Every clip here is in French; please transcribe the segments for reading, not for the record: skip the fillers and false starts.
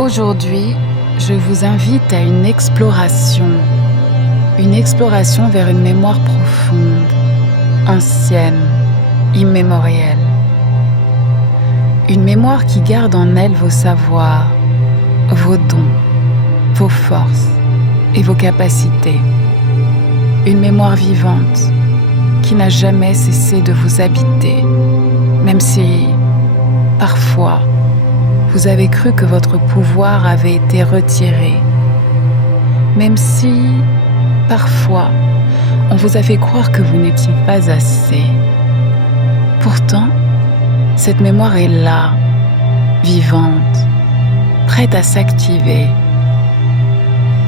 Aujourd'hui, je vous invite à une exploration vers une mémoire profonde, ancienne, immémorielle. Une mémoire qui garde en elle vos savoirs, vos dons, vos forces et vos capacités. Une mémoire vivante qui n'a jamais cessé de vous habiter, même si, parfois, vous avez cru que votre pouvoir avait été retiré, même si, parfois, on vous a fait croire que vous n'étiez pas assez. Pourtant, cette mémoire est là, vivante, prête à s'activer.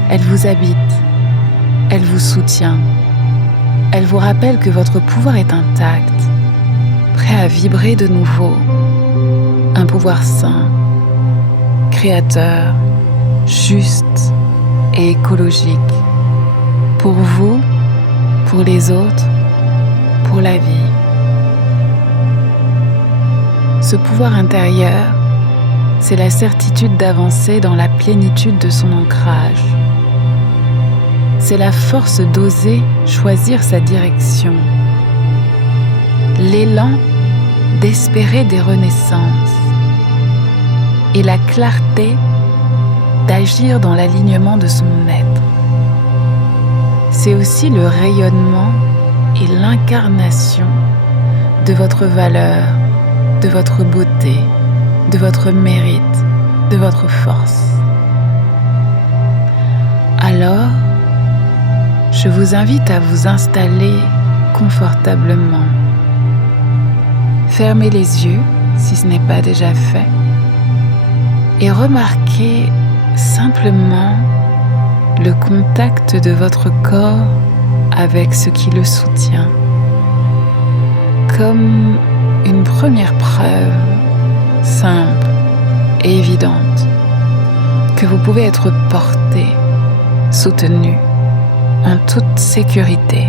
Elle vous habite, elle vous soutient, elle vous rappelle que votre pouvoir est intact, prêt à vibrer de nouveau. Un pouvoir sain, créateur, juste et écologique. Pour vous, pour les autres, pour la vie. Ce pouvoir intérieur, c'est la certitude d'avancer dans la plénitude de son ancrage. C'est la force d'oser choisir sa direction. L'élan d'espérer des renaissances. Et la clarté d'agir dans l'alignement de son être. C'est aussi le rayonnement et l'incarnation de votre valeur, de votre beauté, de votre mérite, de votre force. Alors, je vous invite à vous installer confortablement. Fermez les yeux si ce n'est pas déjà fait. Et remarquez simplement le contact de votre corps avec ce qui le soutient, comme une première preuve simple et évidente que vous pouvez être porté, soutenu en toute sécurité.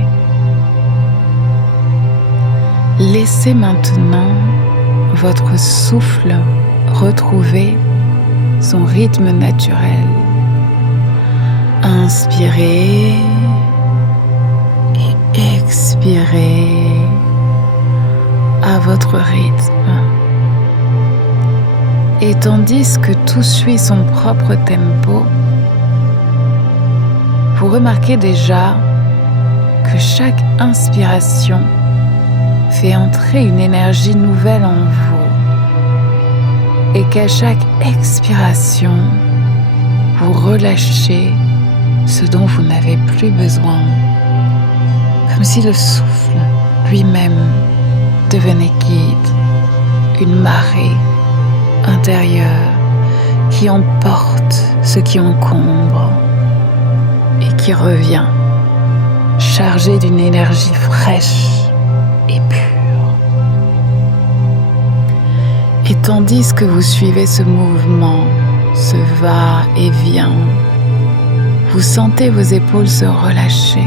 Laissez maintenant votre souffle retrouver son rythme naturel. Inspirez et expirez à votre rythme. Et tandis que tout suit son propre tempo, vous remarquez déjà que chaque inspiration fait entrer une énergie nouvelle en vous. Et qu'à chaque expiration, vous relâchez ce dont vous n'avez plus besoin, comme si le souffle lui-même devenait guide, une marée intérieure qui emporte ce qui encombre et qui revient, chargé d'une énergie fraîche et pure. Et tandis que vous suivez ce mouvement, ce va-et-vient, vous sentez vos épaules se relâcher,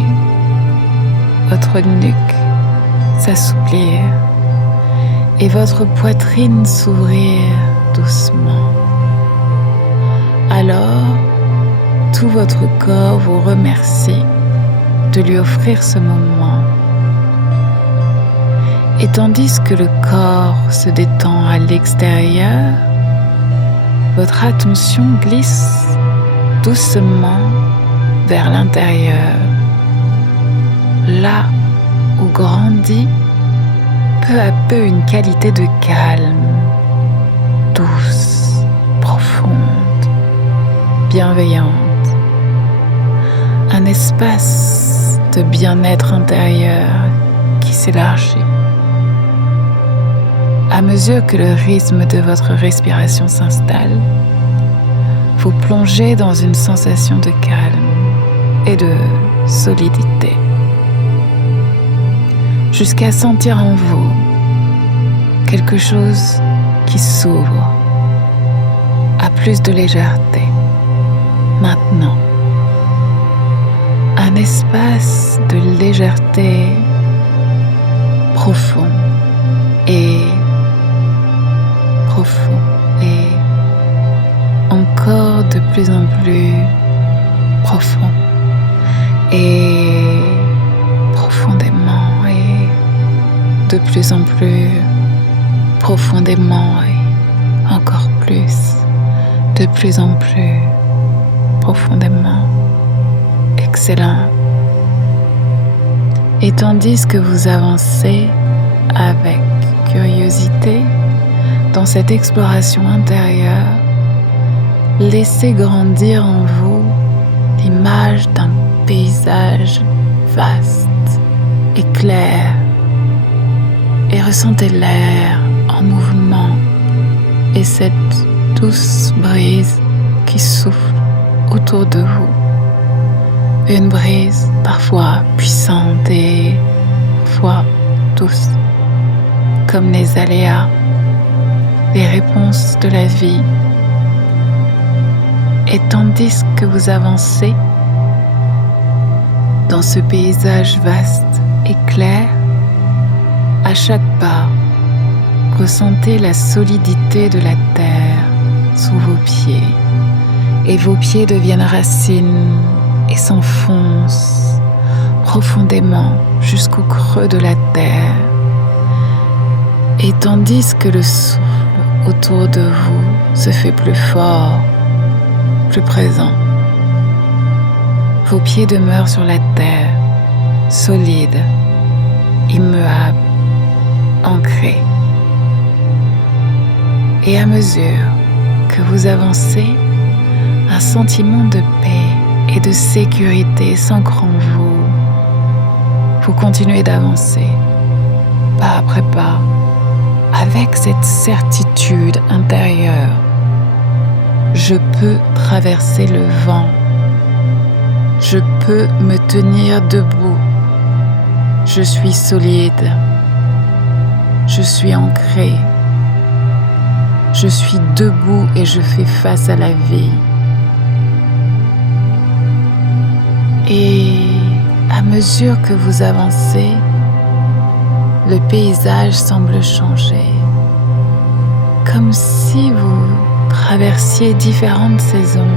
votre nuque s'assouplir et votre poitrine s'ouvrir doucement. Alors, tout votre corps vous remercie de lui offrir ce moment. Et tandis que le corps se détend à l'extérieur, votre attention glisse doucement vers l'intérieur, là où grandit peu à peu une qualité de calme, douce, profonde, bienveillante, un espace de bien-être intérieur qui s'élargit. À mesure que le rythme de votre respiration s'installe, vous plongez dans une sensation de calme et de solidité, jusqu'à sentir en vous quelque chose qui s'ouvre à plus de légèreté. Maintenant, un espace de légèreté profond et encore de plus en plus profond et profondément et de plus en plus profondément et encore plus, de plus en plus profondément. Excellent. Et tandis que vous avancez avec curiosité dans cette exploration intérieure, laissez grandir en vous l'image d'un paysage vaste et clair et ressentez l'air en mouvement et cette douce brise qui souffle autour de vous. Une brise parfois puissante et parfois douce, comme les aléas, les réponses de la vie. Et tandis que vous avancez dans ce paysage vaste et clair, à chaque pas, ressentez la solidité de la terre sous vos pieds et vos pieds deviennent racines et s'enfoncent profondément jusqu'au creux de la terre. Et tandis que le souffle autour de vous se fait plus fort, plus présent, vos pieds demeurent sur la terre, solides, immuables, ancrés. Et à mesure que vous avancez, un sentiment de paix et de sécurité s'ancre en vous. Vous continuez d'avancer, pas après pas, avec cette certitude intérieure. Je peux traverser le vent. Je peux me tenir debout. Je suis solide. Je suis ancré. Je suis debout et je fais face à la vie. Et à mesure que vous avancez, le paysage semble changer, comme si vous traversiez différentes saisons,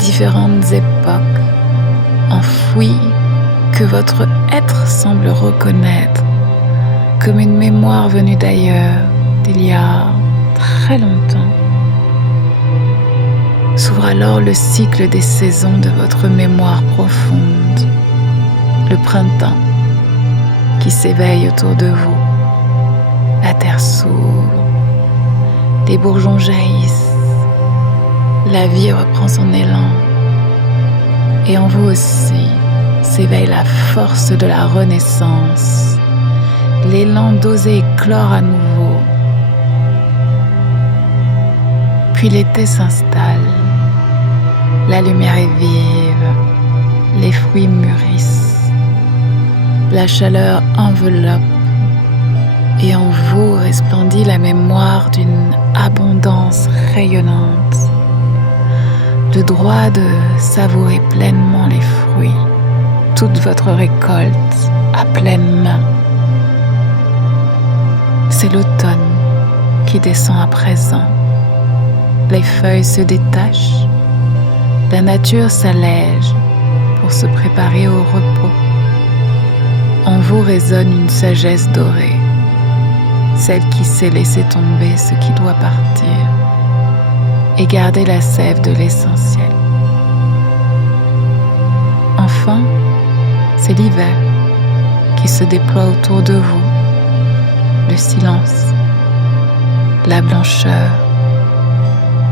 différentes époques, enfouies que votre être semble reconnaître comme une mémoire venue d'ailleurs, d'il y a très longtemps. S'ouvre alors le cycle des saisons de votre mémoire profonde, le printemps qui s'éveille autour de vous, la terre s'ouvre, les bourgeons jaillissent, la vie reprend son élan et en vous aussi s'éveille la force de la renaissance, l'élan d'oser éclore à nouveau. Puis l'été s'installe, la lumière est vive, les fruits mûrissent, la chaleur enveloppe et en vous resplendit la mémoire d'une abondance rayonnante, le droit de savourer pleinement les fruits, toute votre récolte à pleine main. C'est l'automne qui descend à présent. Les feuilles se détachent, la nature s'allège pour se préparer au repos. En vous résonne une sagesse dorée, celle qui sait laisser tomber ce qui doit partir et garder la sève de l'essentiel. Enfin, c'est l'hiver qui se déploie autour de vous, le silence, la blancheur,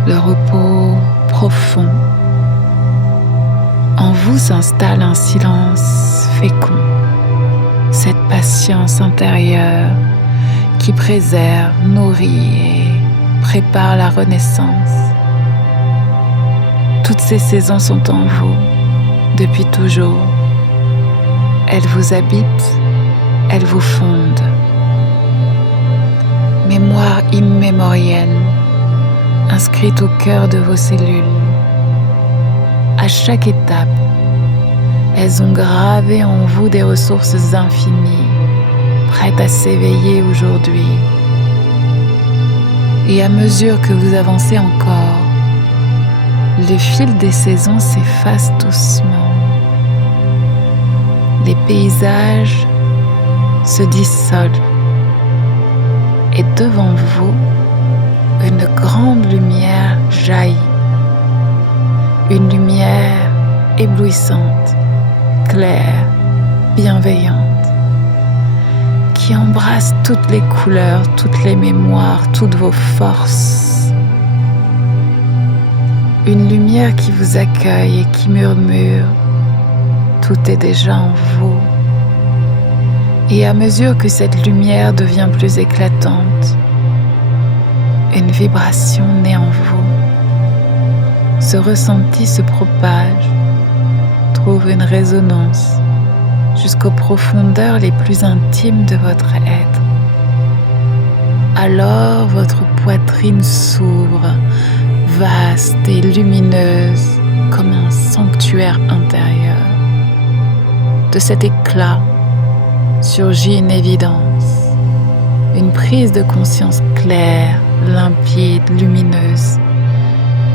le repos profond. En vous s'installe un silence fécond, cette patience intérieure qui préserve, nourrit et prépare la renaissance. Toutes ces saisons sont en vous, depuis toujours. Elles vous habitent, elles vous fondent. Mémoire immémorielle, inscrite au cœur de vos cellules. À chaque étape, elles ont gravé en vous des ressources infinies, prêtes à s'éveiller aujourd'hui. Et à mesure que vous avancez encore, Le fil des saisons s'efface doucement. Les paysages se dissolvent et devant vous, une grande lumière jaillit. Une lumière éblouissante, claire, bienveillante, qui embrasse toutes les couleurs, toutes les mémoires, toutes vos forces. Une lumière qui vous accueille et qui murmure « Tout est déjà en vous ». Et à mesure que cette lumière devient plus éclatante, une vibration naît en vous. Ce ressenti se propage, trouve une résonance jusqu'aux profondeurs les plus intimes de votre être. Alors votre poitrine s'ouvre, vaste et lumineuse comme un sanctuaire intérieur. De cet éclat surgit une évidence, une prise de conscience claire, limpide, lumineuse,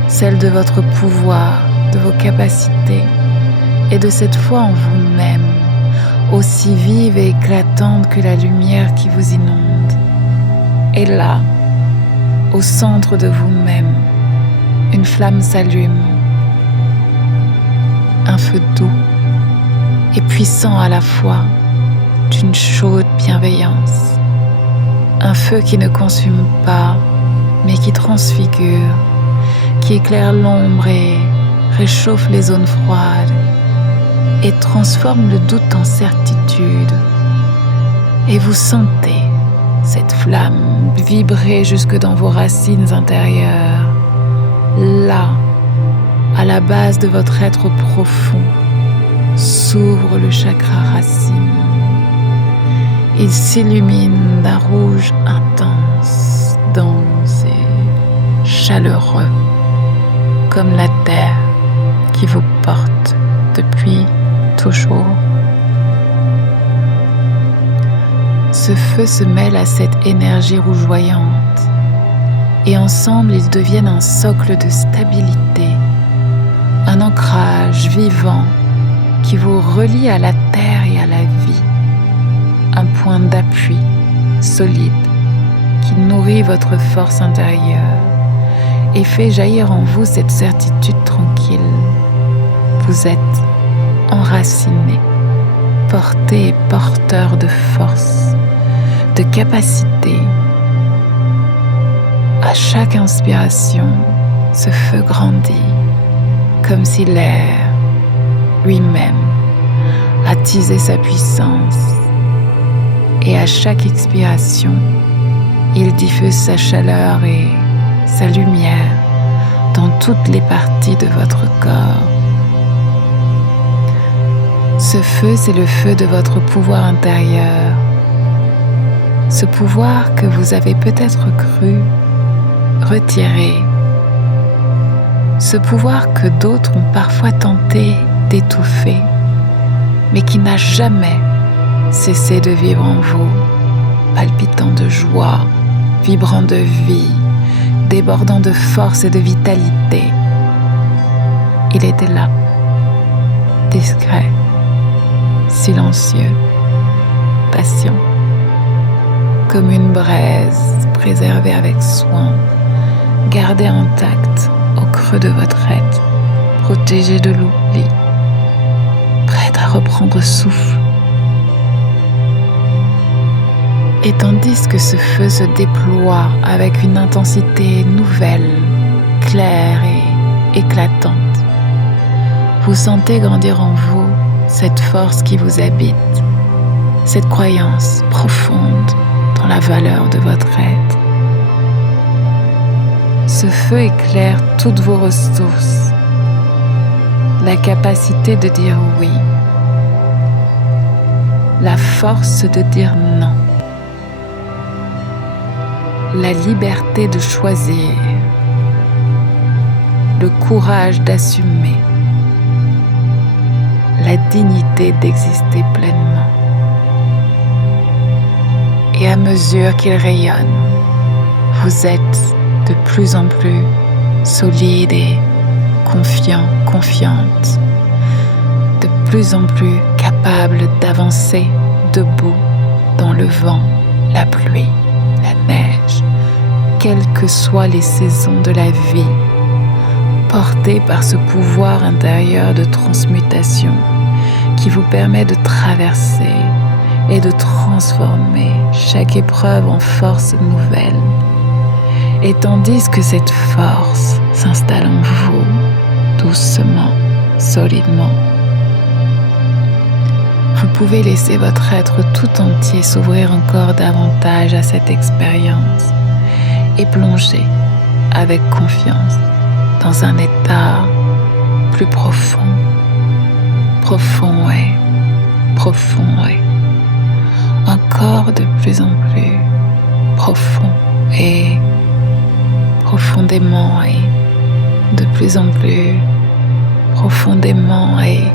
celle de votre pouvoir, de vos capacités et de cette foi en vous-même, aussi vive et éclatante que la lumière qui vous inonde. Et là, au centre de vous-même, une flamme s'allume, un feu doux et puissant à la fois, d'une chaude bienveillance, un feu qui ne consume pas, mais qui transfigure, qui éclaire l'ombre et réchauffe les zones froides et transforme le doute en certitude. Et vous sentez cette flamme vibrer jusque dans vos racines intérieures. Là, à la base de votre être profond, s'ouvre le chakra racine. Il s'illumine d'un rouge intense, dense et chaleureux, comme la terre qui vous porte depuis toujours. Ce feu se mêle à cette énergie rougeoyante et ensemble ils deviennent un socle de stabilité, un ancrage vivant qui vous relie à la terre et à la vie, un point d'appui solide qui nourrit votre force intérieure et fait jaillir en vous cette certitude tranquille. Vous êtes enraciné, porté et porteur de force, de capacité. À chaque inspiration, ce feu grandit, comme si l'air lui-même attisait sa puissance. Et à chaque expiration, il diffuse sa chaleur et sa lumière dans toutes les parties de votre corps. Ce feu, c'est le feu de votre pouvoir intérieur. Ce pouvoir que vous avez peut-être cru retirer. Ce pouvoir que d'autres ont parfois tenté d'étouffer, mais qui n'a jamais cessé de vivre en vous, palpitant de joie, vibrant de vie, débordant de force et de vitalité. Il était là, discret, silencieux, patient, comme une braise préservée avec soin, gardée intacte au creux de votre être, protégée de l'oubli, prête à reprendre souffle. Et tandis que ce feu se déploie avec une intensité nouvelle, claire et éclatante, vous sentez grandir en vous cette force qui vous habite, cette croyance profonde dans la valeur de votre être. Ce feu éclaire toutes vos ressources, la capacité de dire oui, la force de dire non, la liberté de choisir, le courage d'assumer, la dignité d'exister pleinement. Et à mesure qu'il rayonne, vous êtes de plus en plus solide et confiant, confiante, de plus en plus capable d'avancer debout dans le vent, la pluie, la neige, quelles que soient les saisons de la vie, porté par ce pouvoir intérieur de transmutation qui vous permet de traverser et de transformer chaque épreuve en force nouvelle. Et tandis que cette force s'installe en vous, doucement, solidement, vous pouvez laisser votre être tout entier s'ouvrir encore davantage à cette expérience et plonger avec confiance dans un état plus profond. Profond, ouais. Profond, ouais. Encore de plus en plus profond et profondément et de plus en plus profondément et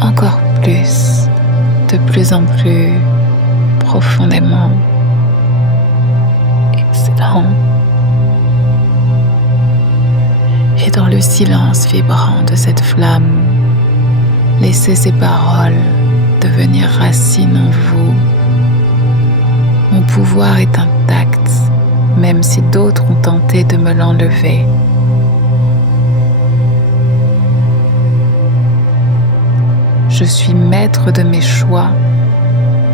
encore plus, de plus en plus profondément. Excellent. Et dans le silence vibrant de cette flamme, laissez ces paroles devenir racines en vous. Mon pouvoir est intact, même si d'autres ont tenté de me l'enlever. Je suis maître de mes choix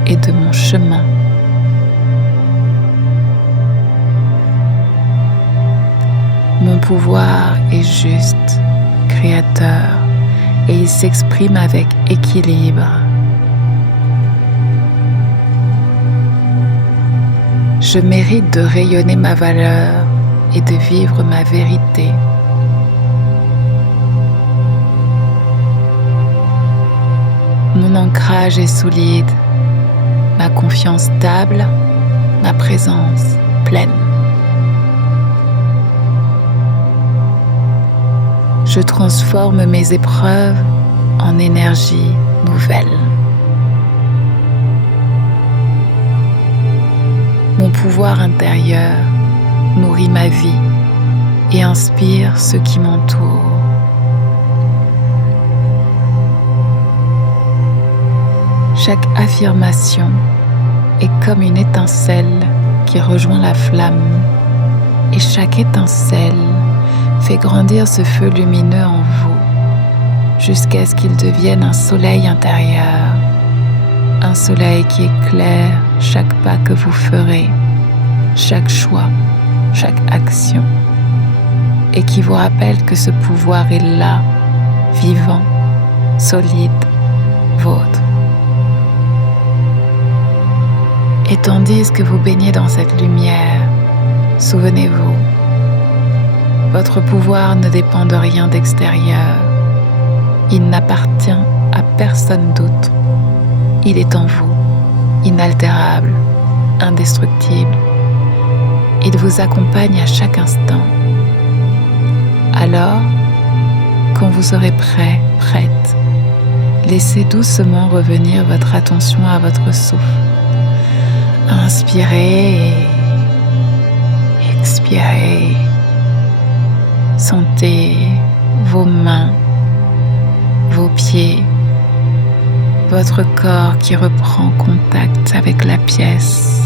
et de mon chemin. Mon pouvoir est juste, créateur, et il s'exprime avec équilibre. Je mérite de rayonner ma valeur et de vivre ma vérité. Mon ancrage est solide, ma confiance stable, ma présence pleine. Je transforme mes épreuves en énergie nouvelle. Mon pouvoir intérieur nourrit ma vie et inspire ceux qui m'entourent. Chaque affirmation est comme une étincelle qui rejoint la flamme, et chaque étincelle fait grandir ce feu lumineux en vous jusqu'à ce qu'il devienne un soleil intérieur, un soleil qui éclaire chaque pas que vous ferez, chaque choix, chaque action, et qui vous rappelle que ce pouvoir est là, vivant, solide, vôtre. Et tandis que vous baignez dans cette lumière, souvenez-vous, votre pouvoir ne dépend de rien d'extérieur. Il n'appartient à personne d'autre. Il est en vous, inaltérable, indestructible. Il vous accompagne à chaque instant. Alors, quand vous serez prêt, prête, laissez doucement revenir votre attention à votre souffle. Inspirez et expirez. Sentez vos mains, vos pieds, votre corps qui reprend contact avec la pièce.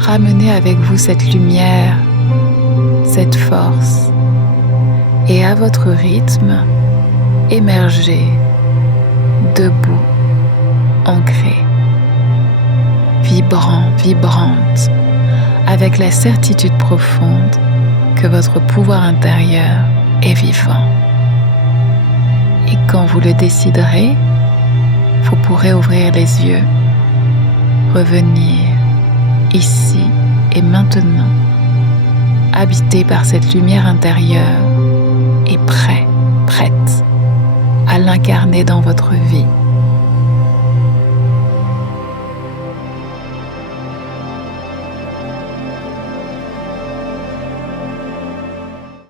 Ramenez avec vous cette lumière, cette force, et à votre rythme, émergez, debout, ancré, vibrant, vibrante, avec la certitude profonde que votre pouvoir intérieur est vivant. Et quand vous le déciderez, vous pourrez ouvrir les yeux, revenir ici et maintenant, habité par cette lumière intérieure et prêt, prête à l'incarner dans votre vie.